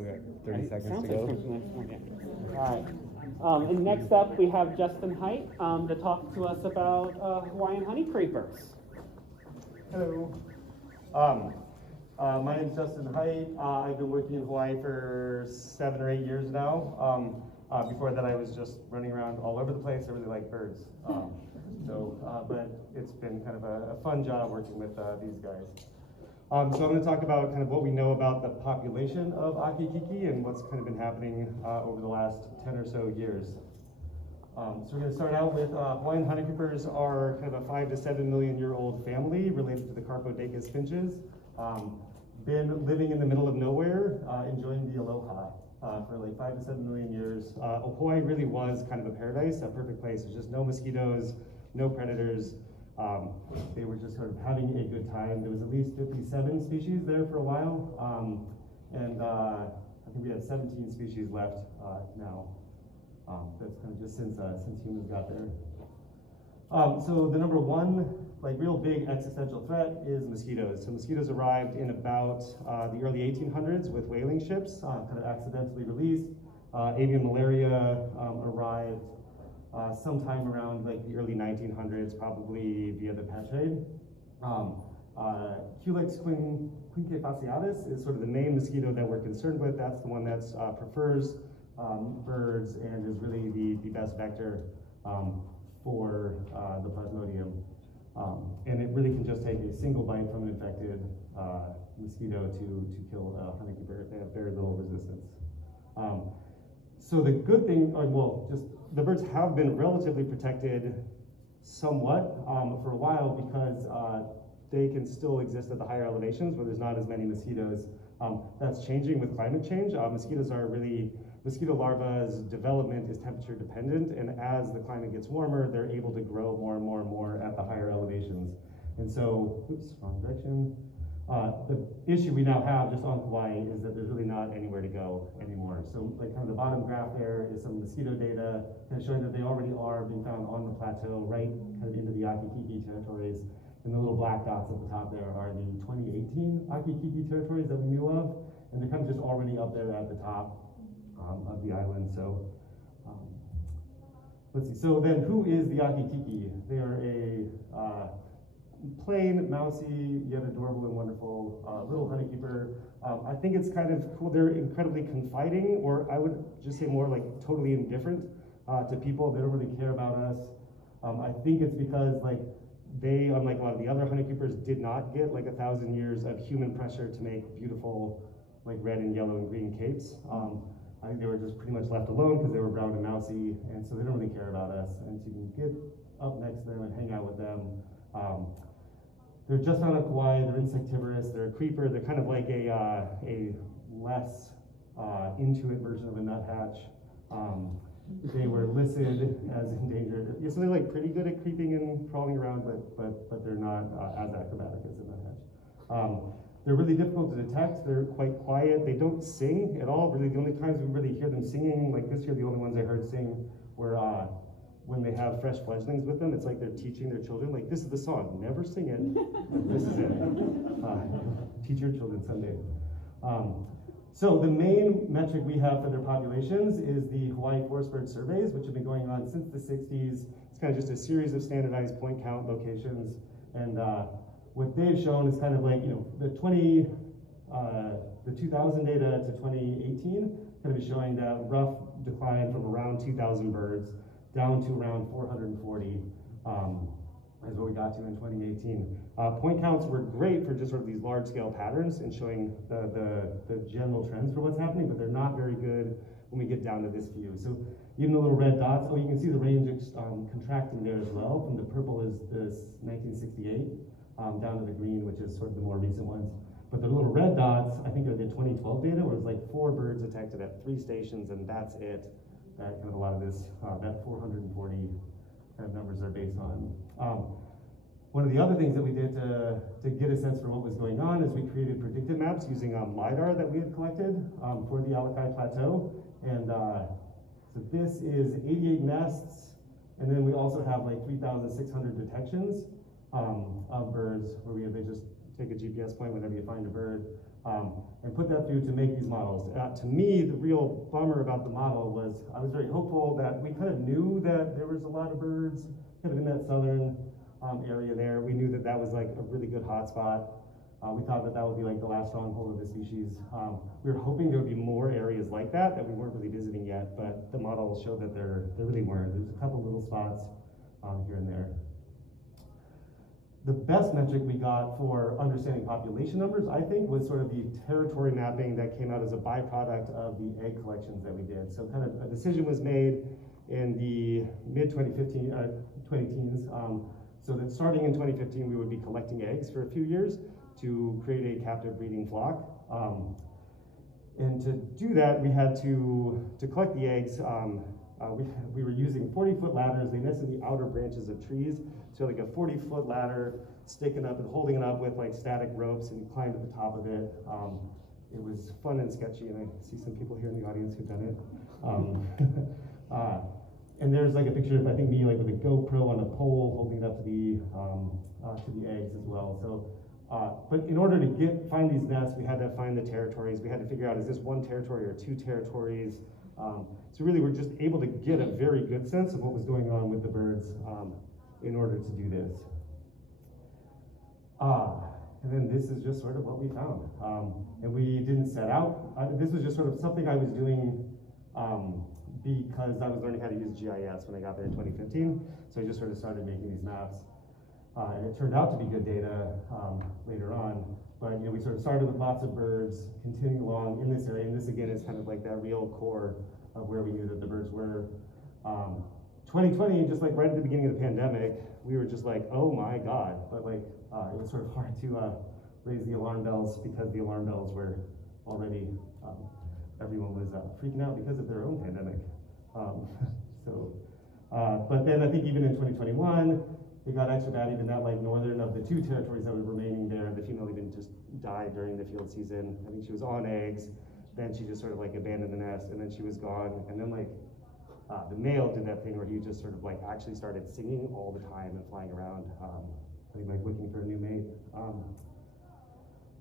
We got 30 seconds to go. All right. And next up, we have Justin Hite to talk to us about Hawaiian Honeycreepers. Hello. My name is Justin Hite. I've been working in Hawaii for 7 or 8 years now. Before that, I was just running around all over the place. I really like birds. But it's been kind of a fun job working with these guys. So I'm going to talk about kind of what we know about the population of akikiki and what's kind of been happening over the last 10 or so years. So we're going to start out with Hawaiian honeycreepers are kind of a 5 to 7 million year old family related to the Carpodacus finches. Been living in the middle of nowhere, enjoying the aloha for like 5 to 7 million years. Hawaii really was kind of a paradise, a perfect place. There's just no mosquitoes, no predators. They were just sort of having a good time. There was at least 57 species there for a while, I think we have 17 species left now. That's kind of just since humans got there. So the number one, like real big existential threat is mosquitoes. So mosquitoes arrived in about the early 1800s with whaling ships, kind of accidentally released. Avian malaria arrived sometime around like the early 1900s, probably via the pet trade. Culex quinquefasciatus is sort of the main mosquito that we're concerned with. That's the one that prefers birds and is really the best vector for the Plasmodium. And it really can just take a single bite from an infected mosquito to kill a honeycreeper. They have very little resistance. So the good thing, just the birds have been relatively protected somewhat for a while because they can still exist at the higher elevations where there's not as many mosquitoes. That's changing with climate change. Mosquito larva's development is temperature dependent, and as the climate gets warmer, they're able to grow more and more and more at the higher elevations. And so, oops, wrong direction. The issue we now have just on Hawaii is that there's really not anywhere to go anymore. So like kind of the bottom graph there is some mosquito data kind of showing that they already are being found on the plateau, right kind of into the akikiki territories. And the little black dots at the top there are the 2018 akikiki territories that we knew of. And they're kind of just already up there at the top of the island. So let's see. So then who is the akikiki? They are a plain, mousy, yet adorable and wonderful little honeycreeper. I think it's kind of cool. They're incredibly confiding, or I would just say more like totally indifferent to people. They don't really care about us. I think it's because like they, unlike a lot of the other honeycreepers, did not get like 1,000 years of human pressure to make beautiful like red and yellow and green capes. I think they were just pretty much left alone because they were brown and mousy, and so they don't really care about us. And so you can get up next to them and hang out with them. They're just found on Kauai. They're insectivorous. They're a creeper. They're kind of like a less intuit version of a nuthatch. They were listed as endangered. Yeah, so they're like pretty good at creeping and crawling around, but they're not as acrobatic as a nuthatch. They're really difficult to detect. They're quite quiet. They don't sing at all. Really, the only times we really hear them singing, like this year, the only ones I heard sing were when they have fresh fledglings with them. It's like they're teaching their children, like, this is the song, never sing it, but this is it. Teach your children someday. So the main metric we have for their populations is the Hawaii Forest Bird Surveys, which have been going on since the 60s. It's kind of just a series of standardized point count locations. And what they've shown is kind of like, the 2000 data to 2018 kind of is showing that rough decline from around 2,000 birds down to around 440 is what we got to in 2018. Point counts were great for just sort of these large scale patterns and showing the general trends for what's happening, but they're not very good when we get down to this view. So even the little red dots, you can see the range contracting there as well. From the purple is this 1968 down to the green, which is sort of the more recent ones. But the little red dots, I think are the 2012 data, where it was like 4 birds detected at 3 stations, and that's it. That kind of a lot of this, that 440 kind of numbers are based on. One of the other things that we did to get a sense for what was going on is we created predictive maps using LiDAR that we had collected for the Alakai Plateau. And so this is 88 nests, and then we also have like 3,600 detections of birds where they just take a GPS point whenever you find a bird. and put that through to make these models. To me, the real bummer about the model was I was very hopeful that we kind of knew that there was a lot of birds kind of in that southern area there. We knew that that was like a really good hotspot. We thought that that would be like the last stronghold of the species. We were hoping there would be more areas like that we weren't really visiting yet, but the model showed that there really weren't. There's a couple little spots here and there. The best metric we got for understanding population numbers, I think, was sort of the territory mapping that came out as a byproduct of the egg collections that we did. So kind of a decision was made in the mid-2015, 20-teens, so that starting in 2015, we would be collecting eggs for a few years to create a captive breeding flock. And to do that, we had to collect the eggs. We were using 40-foot ladders. They nested in the outer branches of trees. So like a 40-foot ladder sticking up and holding it up with like static ropes, and you climbed to the top of it. It was fun and sketchy, and I see some people here in the audience who've done it. And there's like a picture of, I think, me like with a GoPro on a pole holding it up to the eggs as well. So, but in order to find these nests, we had to find the territories. We had to figure out, is this one territory or two territories? So really, we're just able to get a very good sense of what was going on with the birds in order to do this. And then this is just sort of what we found. And we didn't set out. This was just sort of something I was doing because I was learning how to use GIS when I got there in 2015. So I just sort of started making these maps. And it turned out to be good data later on. But you know, we sort of started with lots of birds, continuing along in this area. And this again is kind of like that real core of where we knew that the birds were. 2020, just like right at the beginning of the pandemic, we were just like, oh my God. But like, it was sort of hard to raise the alarm bells because the alarm bells were already, everyone was freaking out because of their own pandemic. But then I think even in 2021, it got extra bad, even that like northern of the two territories that were remaining there, the female even just died during the field season. I think she was on eggs, then she just sort of like abandoned the nest, and then she was gone. And then like the male did that thing where he just sort of like actually started singing all the time and flying around, I think like looking for a new mate.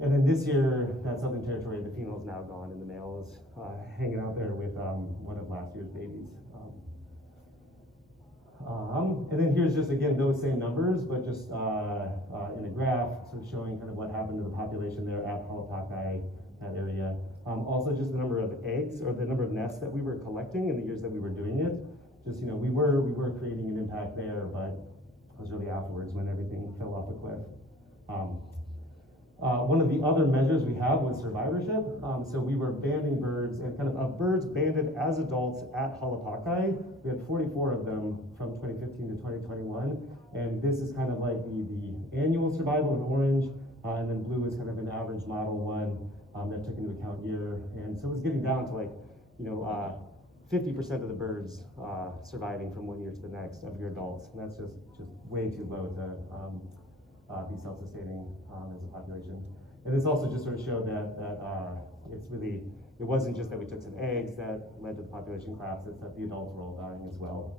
And then this year, that southern territory, the female's now gone, and the male is hanging out there with one of last year's babies. And then here's just, again, those same numbers, but just in a graph, sort of showing kind of what happened to the population there at Halapakai, that area. Also just the number of eggs, or the number of nests that we were collecting in the years that we were doing it. Just, you know, we were creating an impact there, but it was really afterwards when everything fell off a cliff. One of the other measures we have was survivorship. So we were banding birds, and kind of birds banded as adults at Halapakai. We had 44 of them from 2015 to 2021. And this is kind of like the annual survival in orange, and then blue is kind of an average model one that took into account year. And so it was getting down to like, you know, 50% of the birds surviving from one year to the next of your adults. And that's just way too low to be self-sustaining as a population. And this also just sort of showed that it's really, it wasn't just that we took some eggs that led to the population collapse, it's that the adults were all dying as well.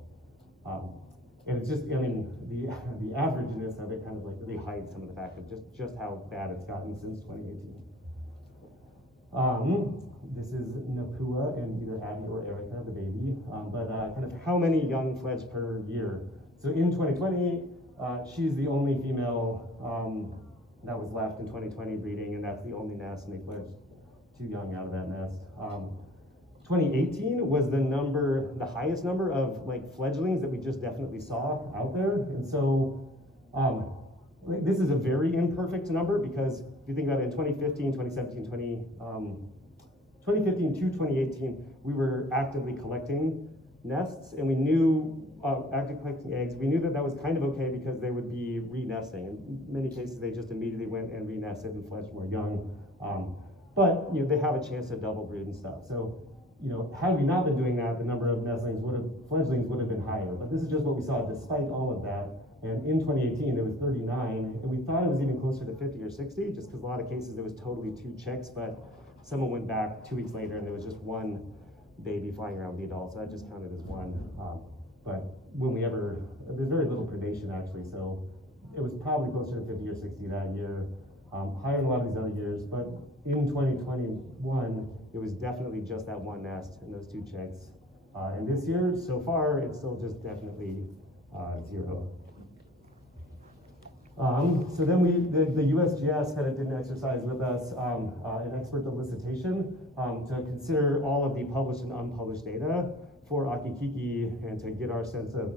And it's just, I mean, the averageness of it kind of like really hides some of the fact of just how bad it's gotten since 2018. This is Napua and either Abby or Erica, the baby, but kind of how many young fledged per year. So in 2020, she's the only female that was left in 2020 breeding, and that's the only nest, and they fledged too young out of that nest. 2018 was the highest number of like fledglings that we just definitely saw out there. And so this is a very imperfect number, because if you think about it, in 2015, 2017, 2015 to 2018, we were actively collecting nests, and we knew, actively collecting eggs, we knew that that was kind of okay because they would be re-nesting. In many cases, they just immediately went and re-nested and fledged more young. But you know, they have a chance to double breed and stuff. So, you know, had we not been doing that, the number of fledglings would have been higher. But this is just what we saw despite all of that. And in 2018, it was 39, and we thought it was even closer to 50 or 60, just because a lot of cases there was totally 2 chicks, but someone went back 2 weeks later and there was just 1 baby flying around the adult, so that just counted as 1. But when there's very little predation actually, so it was probably closer to 50 or 60 that year. higher than a lot of these other years, but in 2021, it was definitely just that one nest and those two chicks. And this year, so far, it's still just definitely 0. So then the USGS did an exercise with us, an expert elicitation, to consider all of the published and unpublished data for akikiki and to get our sense of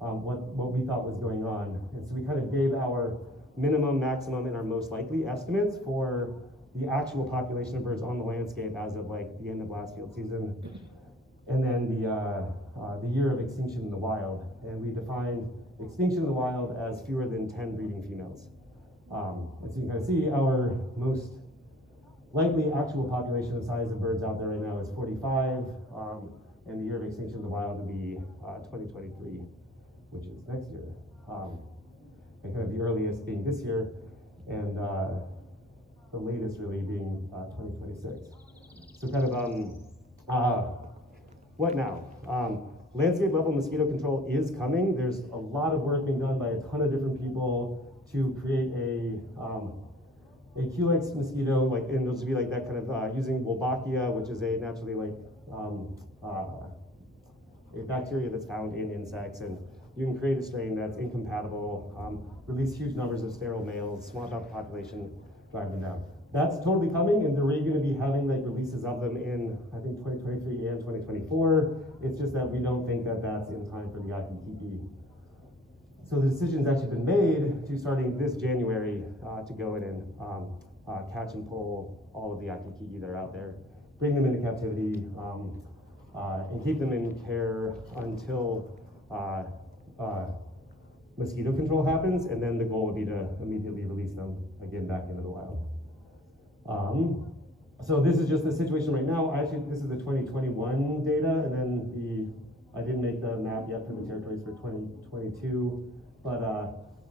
what we thought was going on. And so we kind of gave our minimum, maximum, and our most likely estimates for the actual population of birds on the landscape as of like the end of last field season, and then the year of extinction in the wild. And we defined extinction in the wild as fewer than 10 breeding females. And so you can kind of see our most likely actual population of size of birds out there right now is 45, and the year of extinction in the wild would be 2023, which is next year. And kind of the earliest being this year, and the latest really being 2026. So kind of, what now? Landscape level mosquito control is coming. There's a lot of work being done by a ton of different people to create a Culex mosquito, and those would be like that kind of using Wolbachia, which is a naturally a bacteria that's found in insects, and you can create a strain that's incompatible, release huge numbers of sterile males, swamp out the population, drive them down. That's totally coming, and they're already going to be having releases of them in, I think, 2023 and 2024. It's just that we don't think that that's in time for the akikiki. So the decision's actually been made to, starting this January, to go in and catch and pull all of the akikiki that are out there, bring them into captivity, and keep them in care until mosquito control happens, and then the goal would be to immediately release them again back into the wild. So this is just the situation right now. Actually, this is the 2021 data, and then I didn't make the map yet for the territories for 2022, but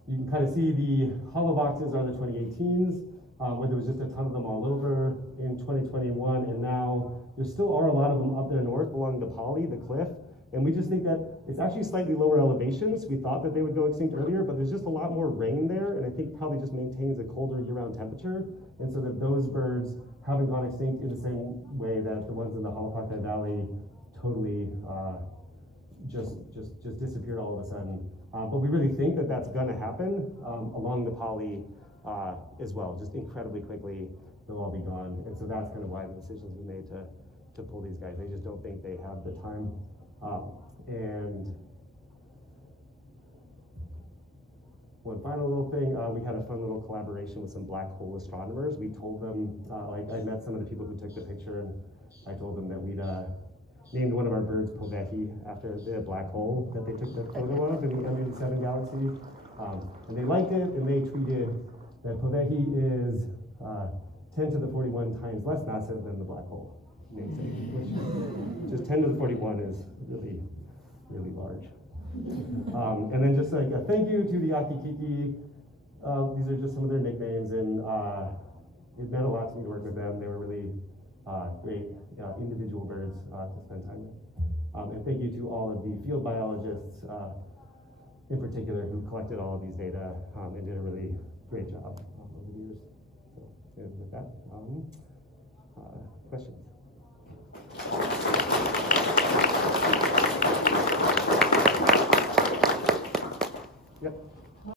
you can kind of see the hollow boxes are the 2018s, where there was just a ton of them all over in 2021, and now there still are a lot of them up there north along the Pali, the cliff. And we just think that it's actually slightly lower elevations. We thought that they would go extinct earlier, but there's just a lot more rain there, and I think probably just maintains a colder year-round temperature. And so that those birds haven't gone extinct in the same way that the ones in the Halapakta Valley totally just disappeared all of a sudden. But we really think that that's gonna happen along the Pali as well. Just incredibly quickly, they'll all be gone. And so that's kind of why the decision's been made to pull these guys. They just don't think they have the time. And one final little thing, we had a fun little collaboration with some black hole astronomers. We told them, I met some of the people who took the picture, and I told them that we'd named one of our birds Povehi after the black hole that they took the photo of in the M87 galaxy. And they liked it, and they tweeted that Povehi is 10 to the 41 times less massive than the black hole. Which just 10 to the 41 is really, really large. And then just a thank you to the akikiki. These are just some of their nicknames, and it meant a lot to me to work with them. They were really great individual birds to spend time with. And thank you to all of the field biologists in particular who collected all of these data and did a really great job over the years. So, and with that, questions?